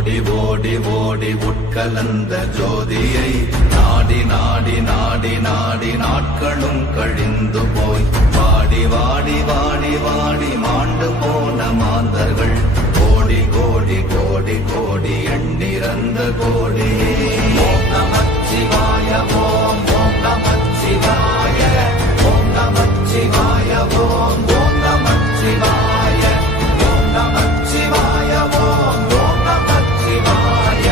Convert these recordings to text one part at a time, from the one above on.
ஓடி ஓடி ஓடி உட்கலந்த ஜோதியை நாடி நாடி நாடி நாடி நாட்களும் கழிந்து போய் வாடி வாடி வாடி வாடி மாண்டு போன மாந்தர்கள் கோடி கோடி கோடி கோடி எண்ணிறந்த கோடி. ஓம் நமச்சிவாய ஓம் ஓம் நமச்சிவாய ஓம் நமச்சிவாய ஓம் ஓம் நமச்சிவாய ஓம் நமச்சிவாய ஓம் ஓம் நமச்சிவாய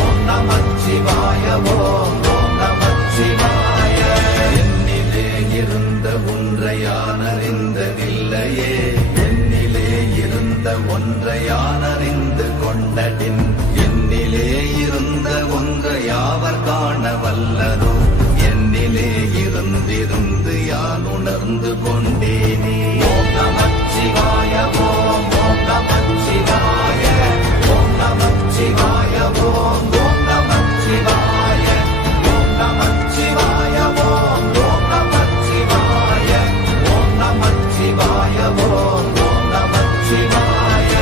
ஓம் நமச்சிவாய ஓம் ஓம் நமச்சிவாய. என்னிலே இருந்த ஒன்றை யான் அறிந்ததில்லையே, என்னிலே இருந்த ஒன்றை யான் அறிந்து கொண்டடின், என்னிலே இருந்த ஒன்றை யாவர் காண வல்லரோ, என்னிலே இருந்திருந்து யான் உணர்ந்து கொண்டேனே. ஓம் நமச்சிவாய ஓம் ஓம் நமச்சிவாய ஓம் நமச்சிவாய ஓம் ஓம் நமச்சிவாய ஓம் நமச்சிவாய ஓம் ஓம் நமச்சிவாய ஓம் நமச்சிவாய ஓம் ஓம் நமச்சிவாய.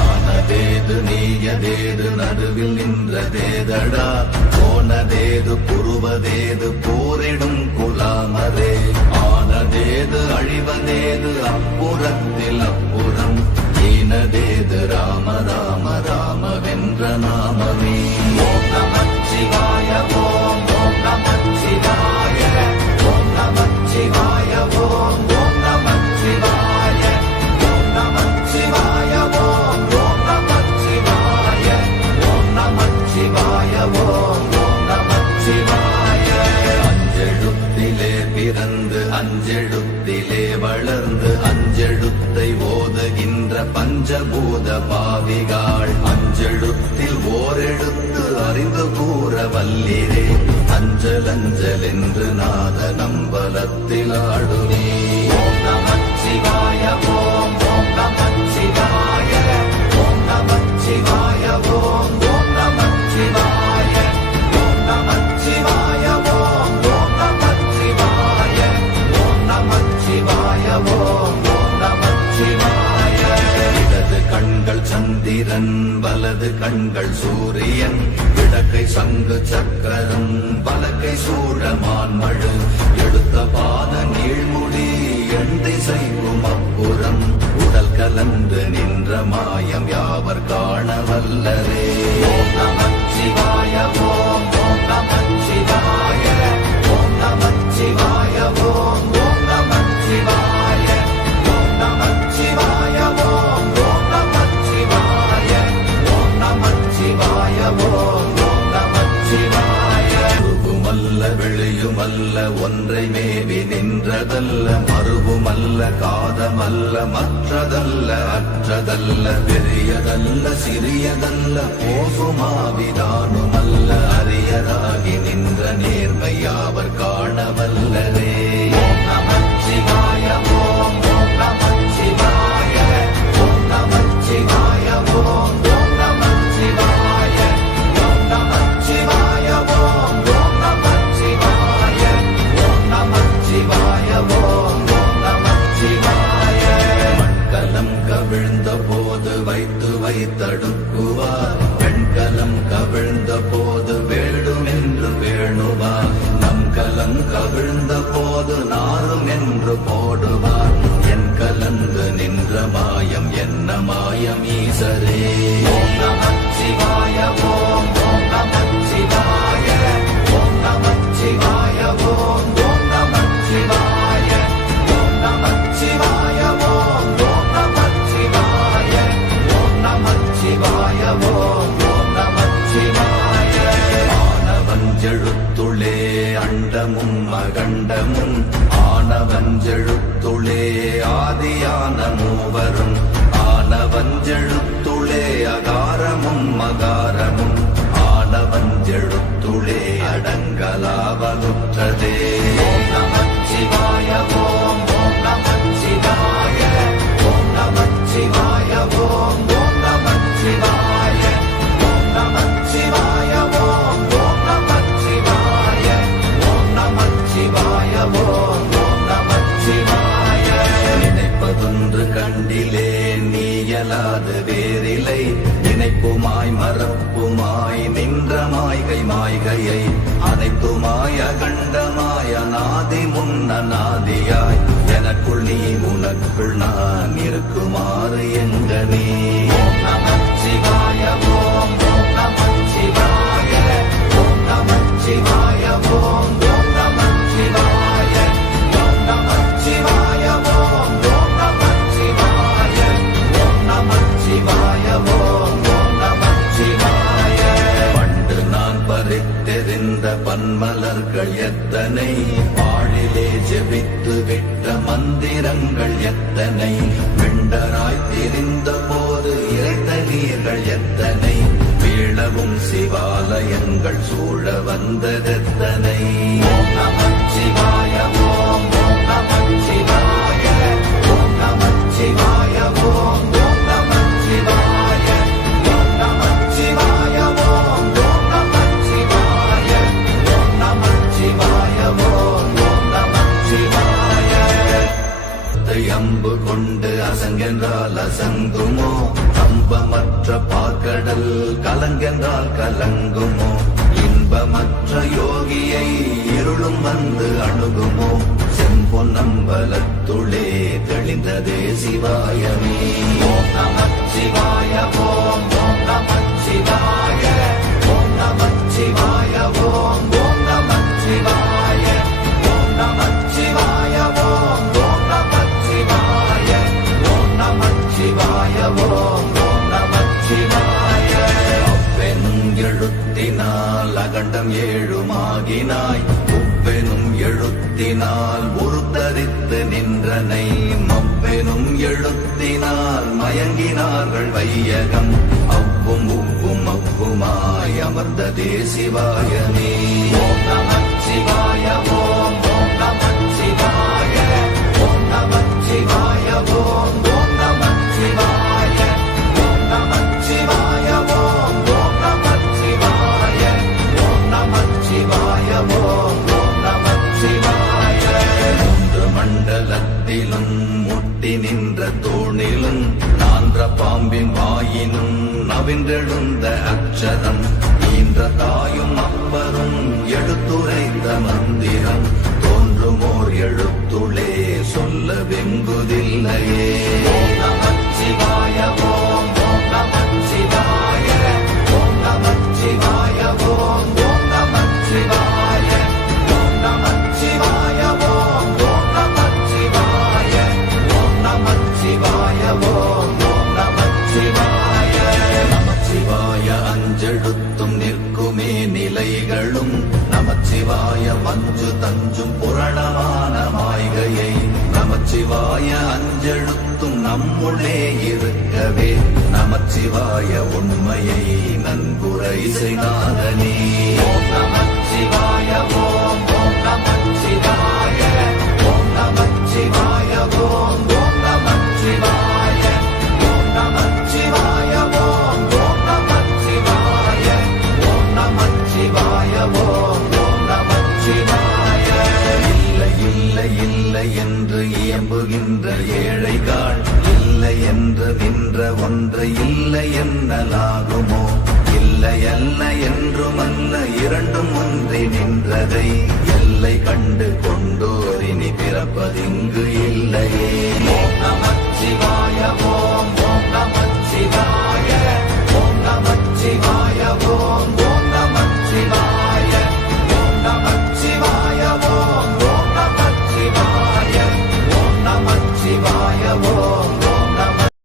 ஆனதேது நீயதேது நடுவில் நின்றதேதடா, போனதேது புருவதேது போரிடும் குலாமரே, ஆனதேது அழிவதேது அப்புறத்தில் அப்புறம், ஈனதேது ராம ராம ராம வென்ற நாமமே. ஓம் நமச்சிவாய ஓம் ஓம் நமச்சிவாய ஓம் நமச்சிவாய ஓம் ஓம் நமச்சிவாய ஓம் நமச்சிவாய ஓம் ஓம் நமச்சிவாய ஓம் நமச்சிவாய ஓம் ஓம் நமச்சிவாய. அஞ்செழுத்திலே பிறந்து அஞ்செழுத்திலே வளர்ந்து அஞ்செழுத்தை ஓதுகின்ற பஞ்சபூத பாவிகாள், அஞ்செழுத்தில் ஓரெழுத்து அறிந்து கூற வல்லிரே, அஞ்சல் அஞ்சல் என்று நாத நம்பலத்தில் ஆடுவே. ஓம் நமச்சிவாய ஓம் ஓம் நமச்சிவாய ஓம் நமச்சிவாய ஓம் ஓம் நமச்சிவாய ஓம் நமச்சிவாய ஓம் ஓம் நமச்சிவாய ஓம் நமச்சிவாய ஓம் ஓம் நமச்சிவாய. இடது கண்கள் சந்திரன் வலது கண்கள் சூரியன், இடக்கை சங்கு சக்கரம் வலக்கை சூழமான் மழு, எடுத்த பாத நீழ்முடி எண் திசைக்கும் அப்புறம், உடல் கலந்து நின்ற மாயம் யாவர் காண வல்லரே. ஓம் நமச்சிவாய ஓம் ஓம் நமச்சிவாய ஓம் நமச்சிவாய ஓம் ஓம் நமச்சிவாய ஓம் நமச்சிவாய ஓம் ஓம் நமச்சிவாய ஓம் நமச்சிவாய ஓம் ஓம் நமச்சிவாய. உருவுமல்ல வெளியுமல்ல ஒன்றை மேவி நின்றதல்ல, மறுவுமல்ல காதமல்ல மற்றதல்ல அற்றதல்ல, பெரியதல்ல சிறியதல்ல போகுமாவிதானுமல்ல, அரியராகி நின்ற நேர்மையாவர் காண வல்லரே. ஓம் நமச்சிவாய ஓம் ஓம் நமச்சிவாய ஓம் நமச்சிவாய ஓம் ஓம் நமச்சிவாய ஓம் நமச்சிவாய ஓம் ஓம் நமச்சிவாய ஓம் நமச்சிவாய ஓம் ஓம் நமச்சிவாய. மண்கலம் கவிழ்ந்த போது வைத்து வைத்தடுக்குவார், பெண்கலம் கவிழ்ந்த போது வேடும் என்று வேணுவார், நம் கலம் கவிழ்ந்த போது நாரும் என்று போடுவார், என் கலந்து நின்ற மாயம் என்ன மாயம் ஈசரே. ஓம் நமச்சிவாய ஓம் ஓம் நமச்சிவாய ஓம் நமச்சிவாய ஓம் ஓம் நமச்சிவாய ஓம் நமச்சிவாய ஓம் ஓம் நமச்சிவாய ஓம் நமச்சிவாய ஓம் ஓம் நமச்சிவாய. ஆனவஞ்செழுத்துளே அண்டமும் அகண்டமும், ஆனவஞ்செழுத்துளே ஆதியான மூவரும், ஆனவஞ்செழுத்துளே அகாரமும் மகாரமும், ஆனவஞ்செழுத்துளே அடங்கலாவலுற்றதே. ஓம் நமச்சிவாய ஓம் ஓம் நமச்சிவாய ஓம் நமச்சிவாய ஓம் ஓம் நமச்சிவாய ஓம் நமச்சிவாய ஓம் ஓம் நமச்சிவாய ஓம் நமச்சிவாய ஓம் ஓம் நமச்சிவாய. நினைப்பதொன்று கண்டிலே நீயலாது வேறில்லை, நினைப்புமாய் மறப்ப அனாதி முன்னநாதியாய் எனக்குள் நீ உனக்குள் நான் இருக்குமாறு எங்கனே. ஓம் நமச்சிவாய ஓம் ஓம் நமச்சிவாய ஓம் நமச்சிவாய ஓம் ஓம் நமச்சிவாய ஓம் நமச்சிவாய ஓம் ஓம் நமச்சிவாய ஓம் நமச்சிவாய ஓம் ஓம் நமச்சிவாய. பண்டு நான் பறித்தெறிந்த பன்மலர்கள் எத்தனை, பாழிலே ஜெபித்து விட்ட மந்திரங்கள் எத்தனை, விண்டராய் திரிந்த போது இறைத்த நீர்கள் எத்தனை, வீழவும் சிவாலயங்கள் சூழ வந்ததெத்தனை. ஓம் நமச்சிவாய ஓம் ஓம் நமச்சிவாய ஓம் நமச்சிவாய ஓம் ஓம் நமச்சிவாய ஓம் நமச்சிவாய ஓம் ஓம் நமச்சிவாய ஓம் நமச்சிவாய ஓம் ஓம் நமச்சிவாய. அம்பு கொண்டு அசங்கென்றால் அசங்குமோ, அம்பமற்ற பார்க்கடல் கலங்கென்றால் கலங்குமோ, இன்பமற்ற யோகியை இருளும் வந்து அணுகுமோ, செம்பொன்னம்பலத்துளே தெளிந்ததே சிவாயமே. ஓம் நமச்சிவாய ஓம் ஓம் நமச்சிவாய ஓம் நமச்சிவாய ஓம் ஓம் நமச்சிவாய ஓம் நமச்சிவாய ஓம் ஓம் நமச்சிவாய ஓம் நமச்சிவாய ஓம் ஓம் நமச்சிவாய. அப்பெனும் எழுத்தினால் அகண்டம் ஏழுமாகினாய், உப்பெனும் எழுத்தினால் உருத்தரித்து நின்றனை, மப்பெனும் எழுத்தினால் மயங்கினார்கள் வையகம், அவ்வும் உவ்வும் அவ்வுமாய் அமர்ந்ததே சிவாயமே. ஓம் நமச்சிவாய ஓம் ஓம் நமச்சிவாய ஓம் நமச்சிவாய ஓம் ஓம் நமச்சிவாய ஓம் நமச்சிவாய ஓம் ஓம் நமச்சிவாய ஓம் நமச்சிவாய ஓம் ஓம் நமச்சிவாய. மூன்று மண்டலத்திலும் முட்டி நின்ற தூணிலும் நான்ற பாம்பின் வாயினும் நவின்றெழுந்த அக்ஷரம், ஈன்ற தாயும் அப்பரும் எடுத்துரைத்த மந்திரம், தோன்றுமோர் எழுத்துளே சொல்ல வெங்குதில்லையே. ஓம் நமச்சிவாய ஓம் ஓம் நமச்சிவாய ஓம் நமச்சிவாய ஓம் ஓம் நமச்சிவாய ஓம் நமச்சிவாய ஓம் ஓம் நமச்சிவாய ஓம் நமச்சிவாய ஓம் ஓம் நமச்சிவாய. நமச்சிவாய அஞ்செழுத்தும் நிற்குமே நிலைகளும், நமச்சிவாய மஞ்சு தஞ்சும் புரணமான மாய்கையை, நமச்சிவாய அஞ்செழுத்தும் நம்முள்ளே இருக்கவே, நமச்சிவாய உண்மையை நன்குரை செய்தாதனே. ஓம் நமச்சிவாய ஓம் ஓம் நமச்சிவாய ஓம் நமச்சிவாய ஓம் ஓம் நமச்சிவாய ஓம் நமச்சிவாய ஓம் ஓம் நமச்சிவாய ஓம் நமச்சிவாய ஓம் ஓம் நமச்சிவாய. இல்லை இல்லை இல்லை என்று இயம்புகின்ற ஏழைகாள், இல்லை என்று நின்ற ஒன்றை இல்லை என்னலாகுமோ, இல்லை அல்ல என்றுமல்ல இரண்டும் ஒன்றி நின்றதை, எல்லை கண்டு கொண்டோர் இனி பிறப்பதிங்கு